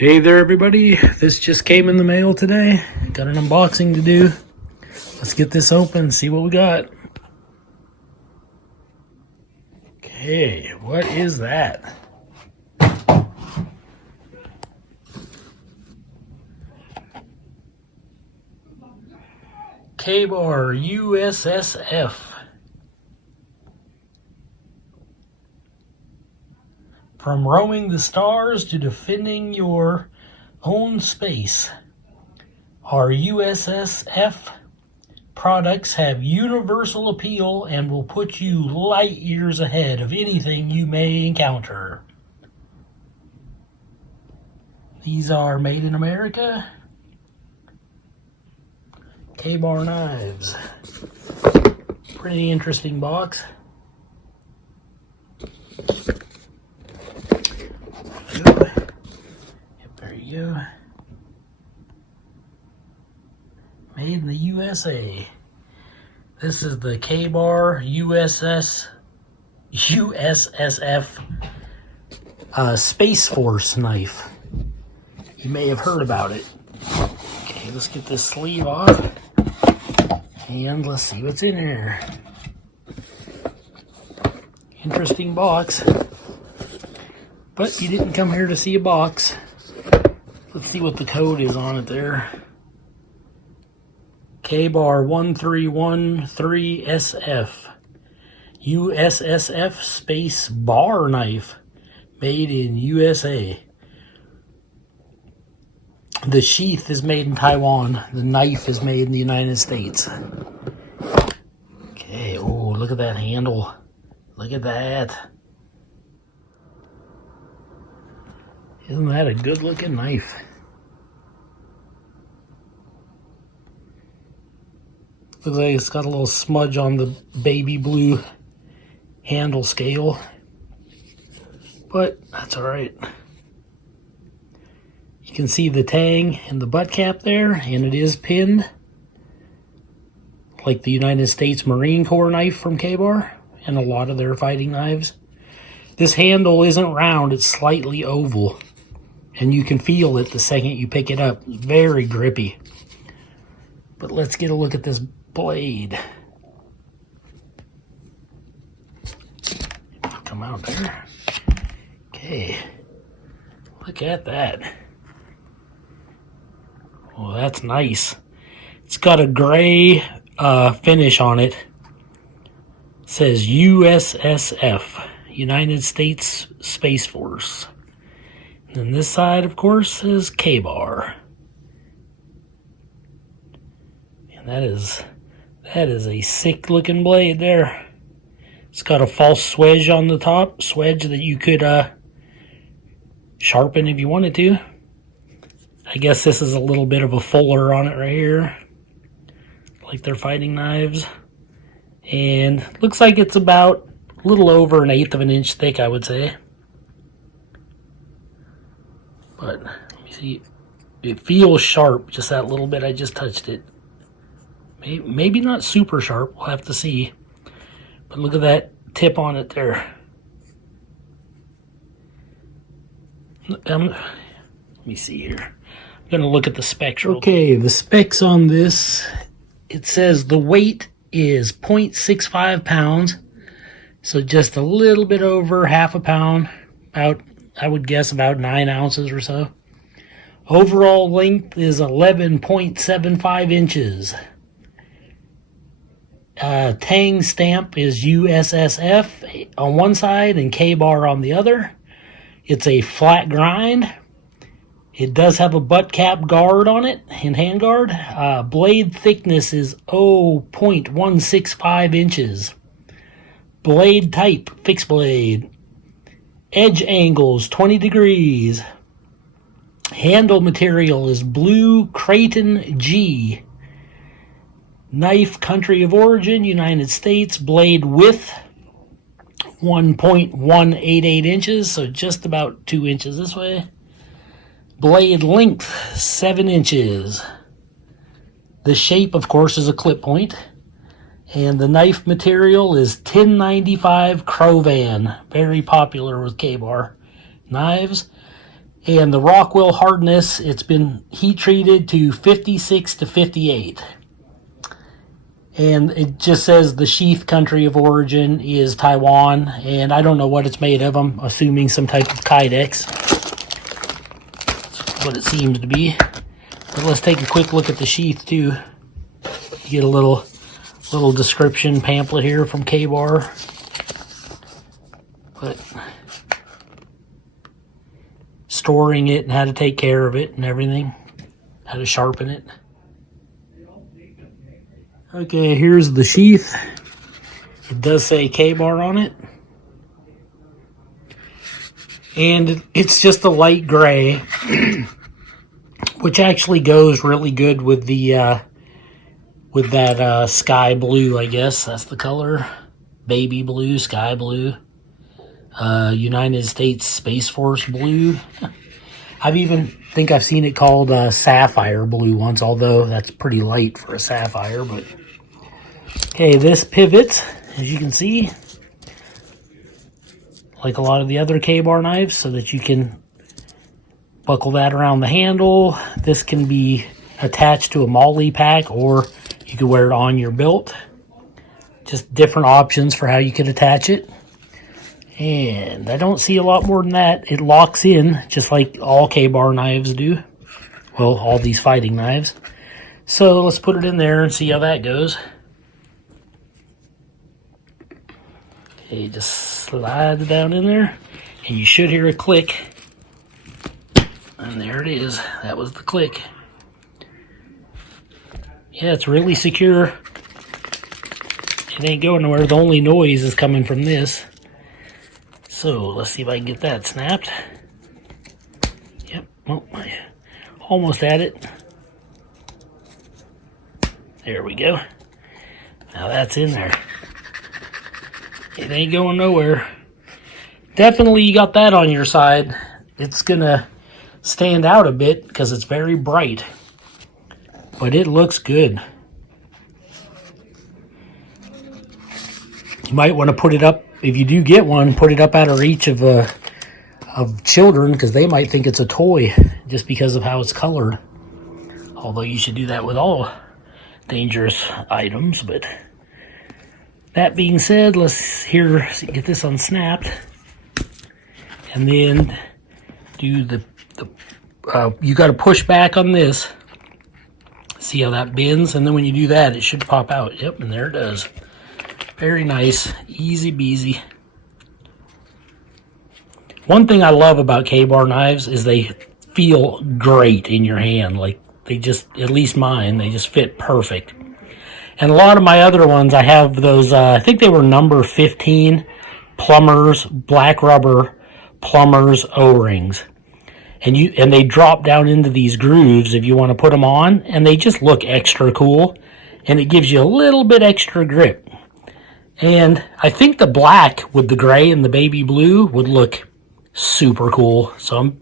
Hey there everybody, this just came in the mail today. Got an unboxing to do. Let's get this open, see what we got. Okay, what is that? K-Bar USSF. From roaming the stars to defending your own space, our USSF products have universal appeal and will put you light years ahead of anything you may encounter. These are made in America. K-Bar knives. Pretty interesting box. There you go. Made in the USA. This is the K-Bar USSF Space Force knife. You may have heard about it. Okay, let's get this sleeve off. And let's see what's in here. Interesting box. But you didn't come here to see a box. Let's see what the code is on it there. K-Bar 1313SF. USSF Space Bar Knife. Made in USA. The sheath is made in Taiwan. The knife is made in the United States. Okay, oh, look at that handle. Look at that. Isn't that a good looking knife? Looks like it's got a little smudge on the baby blue handle scale. But that's alright. You can see the tang and the butt cap there, and it is pinned. Like the United States Marine Corps knife from K-Bar and a lot of their fighting knives. This handle isn't round, it's slightly oval. And you can feel it the second you pick it up. It's very grippy. But let's get a look at this blade. Come out there. Okay. Look at that. Oh, that's nice. It's got a gray finish on it. It says USSF, United States Space Force. And this side, of course, is K-Bar. And that is a sick looking blade there. It's got a false swedge on the top, swedge that you could sharpen if you wanted to. I guess this is a little bit of a fuller on it right here, like their fighting knives. And looks like it's about a little over 1/8 of an inch thick, I would say. But let me see, it feels sharp, just that little bit I just touched it. Maybe not super sharp, we'll have to see. But look at that tip on it there. Let me see here. I'm going to look at the specs. Okay, the specs on this, it says the weight is 0.65 pounds. So just a little bit over half a pound, about, I would guess about 9 ounces or so. Overall length is 11.75 inches. Tang stamp is USSF on one side and K-Bar on the other. It's a flat grind. It does have a butt cap guard on it and hand guard. Blade thickness is 0.165 inches. Blade type, fixed blade. Edge angles, 20 degrees. Handle material is blue Kraton G. Knife, country of origin, United States. Blade width, 1.188 inches, so just about 2 inches this way. Blade length, 7 inches. The shape, of course, is a clip point. And the knife material is 1095 Cro-Van. Very popular with K-Bar knives. And the Rockwell hardness, it's been heat treated to 56 to 58. And it just says the sheath country of origin is Taiwan, and I don't know what it's made of. I'm assuming some type of Kydex. That's what it seems to be. But let's take a quick look at the sheath too. You get a little description pamphlet here from K-Bar. But storing it and how to take care of it and everything. How to sharpen it. Okay, here's the sheath. It does say K-Bar on it. And it's just a light gray, which actually goes really good with the with that sky blue, I guess. That's the color. Baby blue, sky blue. United States Space Force blue. I've seen it called sapphire blue once, although that's pretty light for a sapphire. But okay, this pivots, as you can see, like a lot of the other K-Bar knives, so that you can buckle that around the handle. This can be attached to a MOLLE pack, or you could wear it on your belt. Just different options for how you could attach it. And I don't see a lot more than that. It locks in, just like all K-Bar knives do. Well, all these fighting knives. So let's put it in there and see how that goes. Okay, just slide it down in there. And you should hear a click. And there it is. That was the click. Yeah, it's really secure. It ain't going nowhere. The only noise is coming from this. So let's see if I can get that snapped. Yep, oh, I almost had it. There we go. Now that's in there. It ain't going nowhere. Definitely you got that on your side. It's gonna stand out a bit because it's very bright. But it looks good. You might want to put it up, if you do get one, put it up out of reach of children, because they might think it's a toy just because of how it's colored. Although you should do that with all dangerous items. But that being said, let's get this unsnapped, and then do you got to push back on this. See how that bends, and then when you do that, it should pop out. Yep, and there it does. Very nice, easy peasy. One thing I love about K-Bar knives is they feel great in your hand. Like they just, at least mine, they just fit perfect. And a lot of my other ones, I have those, I think they were number 15 plumbers, black rubber plumbers O-rings. And they drop down into these grooves if you want to put them on, and they just look extra cool, and it gives you a little bit extra grip. And I think the black with the gray and the baby blue would look super cool, so I'm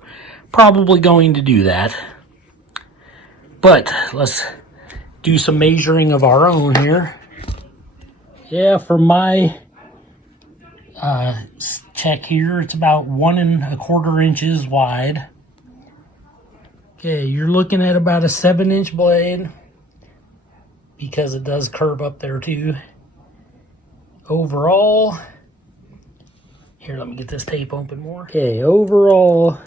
probably going to do that. But let's do some measuring of our own here. Yeah, for my check here, it's about 1 1/4 inches wide. Okay, you're looking at about a 7-inch blade, because it does curve up there too. Overall, here, let me get this tape open more. Okay, overall,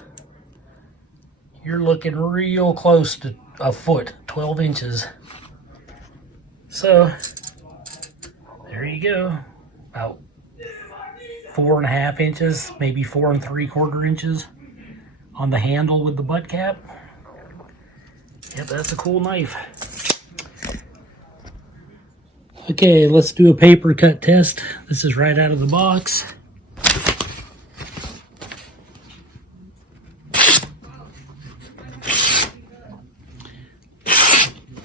you're looking real close to a foot, 12 inches. So, there you go. About 4.5 inches, maybe 4 3/4 inches on the handle with the butt cap. Yep, that's a cool knife. Okay, let's do a paper cut test. This is right out of the box.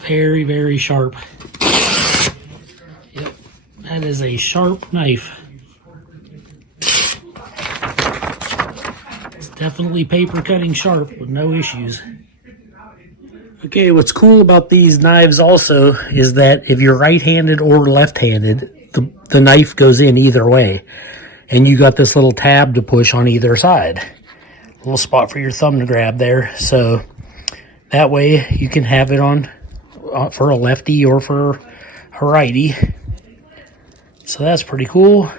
Very, very sharp. Yep, that is a sharp knife. It's definitely paper cutting sharp with no issues. Okay, what's cool about these knives also is that if you're right-handed or left-handed, the knife goes in either way. And you got this little tab to push on either side. little spot for your thumb to grab there. So that way you can have it on for a lefty or for a righty. So that's pretty cool.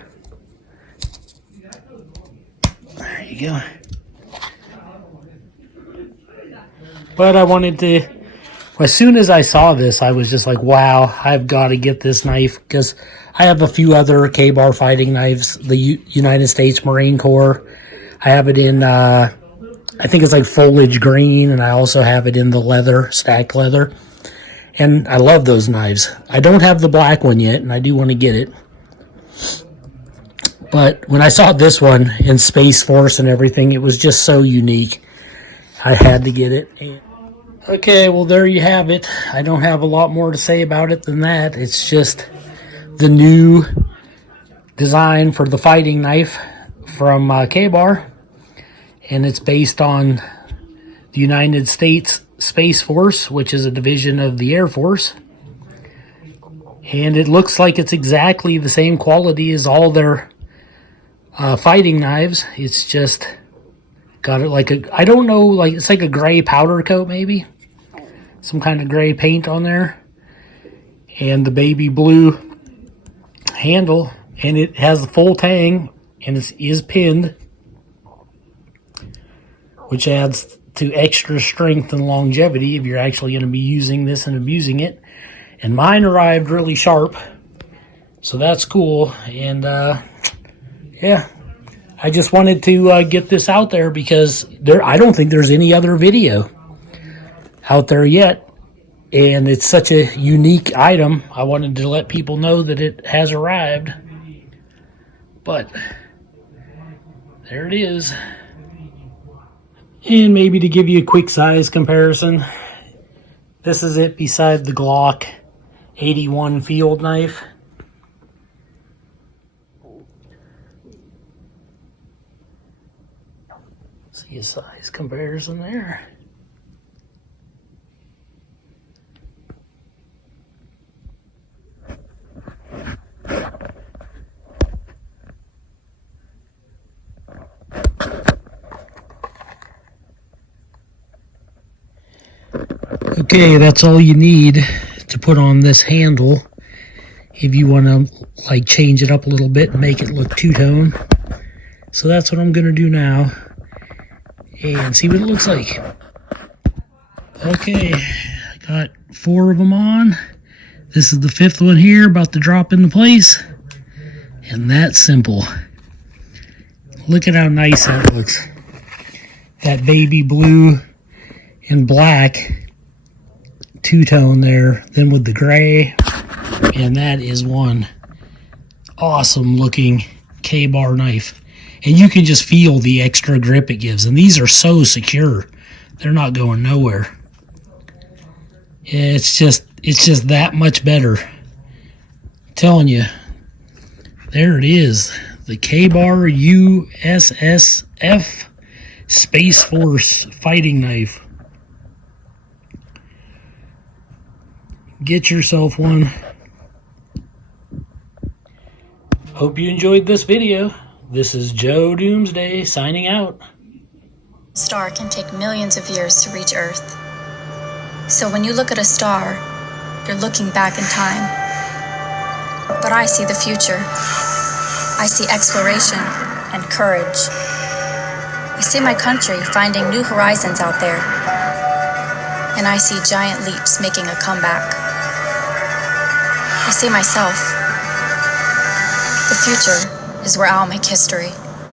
There you go. But I wanted to, as soon as I saw this, I was just like, wow, I've got to get this knife, because I have a few other K-bar fighting knives, the United States Marine Corps. I have it in, I think it's like foliage green, and I also have it in the leather, stacked leather. And I love those knives. I don't have the black one yet, and I do want to get it. But when I saw this one in Space Force and everything, it was just so unique. I had to get it. Okay, well, there you have it. I don't have a lot more to say about it than that. It's just the new design for the fighting knife from K-Bar. And it's based on the United States Space Force, which is a division of the Air Force. And it looks like it's exactly the same quality as all their fighting knives. It's just got it like a, I don't know, like it's like a gray powder coat maybe. Some kind of gray paint on there. And the baby blue handle. And it has the Full-Tang, and it is pinned, which adds to extra strength and longevity if you're actually going to be using this and abusing it. And mine arrived really sharp, so that's cool. And yeah, I just wanted to get this out there because I don't think there's any other video out there yet, and it's such a unique item. I wanted to let people know that it has arrived. But there it is. And maybe to give you a quick size comparison, this is it beside the Glock 81 field knife. See a size comparison there. Okay, that's all you need to put on this handle if you want to like change it up a little bit and make it look two-tone. So that's what I'm going to do now and see what it looks like. Okay, I got 4 of them on. This is the 5th one here, about to drop into place. And that's simple. Look at how nice that looks. That baby blue and black two-tone there, then with the gray, and that is one awesome looking K-bar knife. And you can just feel the extra grip it gives, and these are so secure, they're not going nowhere. It's just that much better. I'm telling you, there it is, the K-Bar USSF Space Force fighting knife. Get yourself one. Hope you enjoyed this video. This is Joe Doomsday signing out. Star can take millions of years to reach Earth. So when you look at a star, you're looking back in time. But I see the future. I see exploration and courage. I see my country finding new horizons out there. And I see giant leaps making a comeback. I see myself. The future is where I'll make history.